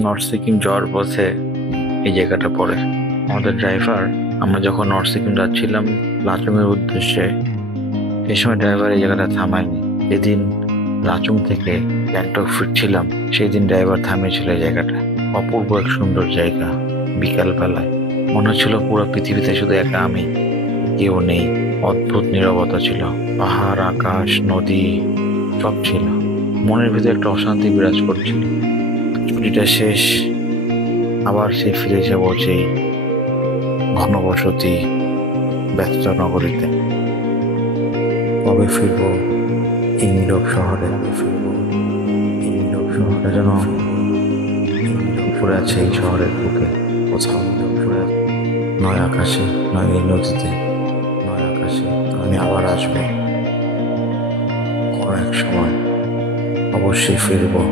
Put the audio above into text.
North Sikkim যাওয়ার পথে এই জায়গাটা পড়ে। আমাদের ড্রাইভার, আমরা যখন নর্থ সিকিম যাচ্ছিলাম লাচুংয়ের উদ্দেশ্যে, সেই সময় ড্রাইভার এই জায়গাটা থামায়নি। যেদিন লাচুং থেকে গ্যাংটক ফিরছিলাম সেই দিন ড্রাইভার থামিয়েছিল এই জায়গাটা। অপূর্ব এক সুন্দর জায়গা। বিকাল বেলায় মনে হচ্ছিল পুরো পৃথিবীতে শুধু একা আমি, কেউ নেই। অদ্ভুত নীরবতা ছিল। পাহাড়, আকাশ, নদী সব ছিল। মনের ভিতরে একটা অশান্তি বিরাজ করছিল। ছুটিটা শেষ, আবার সে ফিরে যাব সেই ঘনবসতি ব্যস্ত নগরীতে। কবে ফিরবো এই নীরব শহরে? এই নীরব শহরে যেন পড়ে আছে এই শহরের বুকে। কোথাও নীরব পড়ে আছে, নয় আকাশে, নয় এই নদীতে, নয় আকাশে। আমি আবার আসবো কোনো এক সময়, অবশ্যই ফিরবো।